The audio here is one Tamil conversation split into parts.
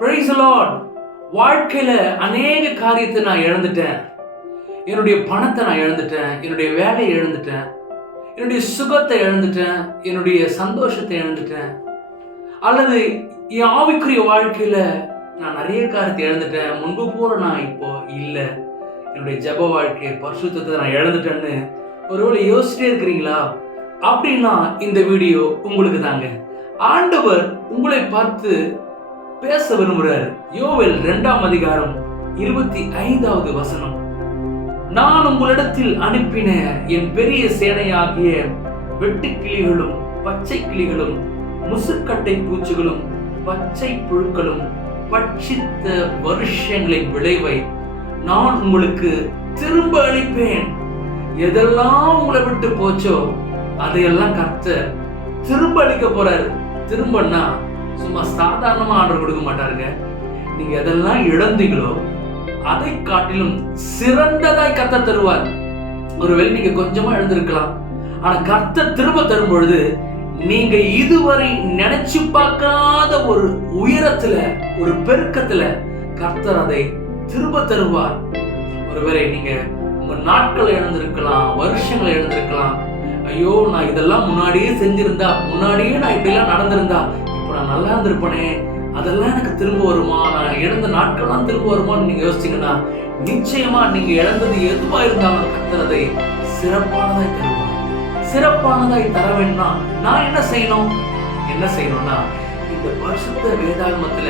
Praise the Lord. வாழ்க்கையில அநேக காரியத்தை நான் இழந்துட்டேன். என்னுடைய பணத்தை நான் இழந்துட்டேன், என்னுடைய வேலையை இழந்துட்டேன், என்னுடைய சுகத்தை இழந்துட்டேன், என்னுடைய சந்தோஷத்தை இழந்துட்டேன். அல்லது என் ஆவிக்குரிய வாழ்க்கையில நான் நிறைய காரியத்தை இழந்துட்டேன். முன்பு போல நான் இப்போ இல்லை. என்னுடைய ஜெப வாழ்க்கையை, பரிசுத்தத்தை நான் இழந்துட்டேன்னு ஒருவேளை யோசிச்சுட்டே இருக்கிறீங்களா? அப்படின்னா இந்த வீடியோ உங்களுக்கு தாங்க. ஆண்டவர் உங்களை பார்த்து பேச விரும்புகிறார். யோவேல் 2ஆம் அதிகாரம் 25வது வசனம். நான் உங்களிடத்தில் அனுப்பின என் பெரிய சேனையாகிய வெட்டுக்கிளிகளும் பச்சை கிளிகளும் முசுக்கட்டை பூச்சிகளும் பச்சை புழுக்களும் பட்சித்த வருஷங்களின் விளைவை நான் உங்களுக்கு திரும்ப அளிப்பேன். எதெல்லாம் உங்களை விட்டு போச்சோ அதையெல்லாம் கர்த்தர் திரும்ப அளிக்க போறாரு. திரும்பன்னா சும்மா சாதாரணமா ஆர்டர் கொடுக்க மாட்டாருங்க. நீங்க எதெல்லாம் இழந்தீங்களோ அதை காட்டிலும் சிறந்ததாய் கர்த்தர் தருவார். ஒருவேளை நீங்க கொஞ்சமா இழந்திருக்கலாம், ஆனா கர்த்தர் திரும்ப தரும் பொழுது நீங்க இதுவரை நினைச்சு பார்க்காத ஒரு உயரத்துல, ஒரு பெருக்கத்துல கர்த்தர் அதை திரும்ப தருவார். ஒருவேளை நீங்க உங்க நாட்களை இழந்திருக்கலாம், வருஷங்களை இழந்திருக்கலாம். ஐயோ, நான் இதெல்லாம் முன்னாடியே செஞ்சிருந்தா, முன்னாடியே நான் இப்படிலாம் நடந்திருந்தா இப்ப நான் நல்லா இருந்திருப்பனே, அதெல்லாம் எனக்கு திரும்ப வருமா, நான் இழந்த நாட்கள்லாம் திரும்ப வருமான்னு நீங்க யோசிச்சீங்கன்னா நிச்சயமா நீங்க இழந்தது எதுவா இருந்தாலும் கர்த்தர் அதை சிறப்பானதாய் தருவார். சிறப்பானதாய் தர வேணும்னா நான் என்ன செய்யணும்னா இந்த பரிசுத்த வேதாகமத்துல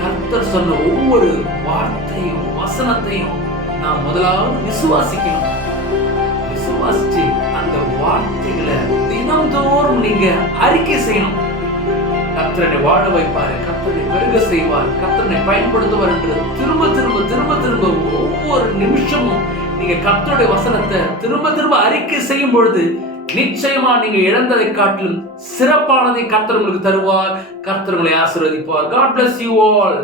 கர்த்தர் சொன்ன ஒவ்வொரு வார்த்தையும் வசனத்தையும் நான் முதலாவது விசுவாசிக்கணும். விசுவாசிச்சு அந்த வார்த்தைகளை தினம்தோறும் நீங்க அறிக்கை செய்யணும். கர்த்தரை வாழ வைப்பாரு, கர்த்தரை பெருக செய்வார், கர்த்தரை பயன்படுத்துவார் என்று திரும்ப திரும்ப திரும்ப திரும்ப ஒவ்வொரு நிமிஷமும் நீங்க கர்த்தருடைய வசனத்தை திரும்ப திரும்ப அறிக்கை செய்யும் பொழுது நிச்சயமா நீங்க இழந்ததை காட்டிலும் சிறப்பானதை கர்த்தர் உங்களுக்கு தருவார். கர்த்தர் உங்களை ஆசீர்வதிப்பார். God bless you all.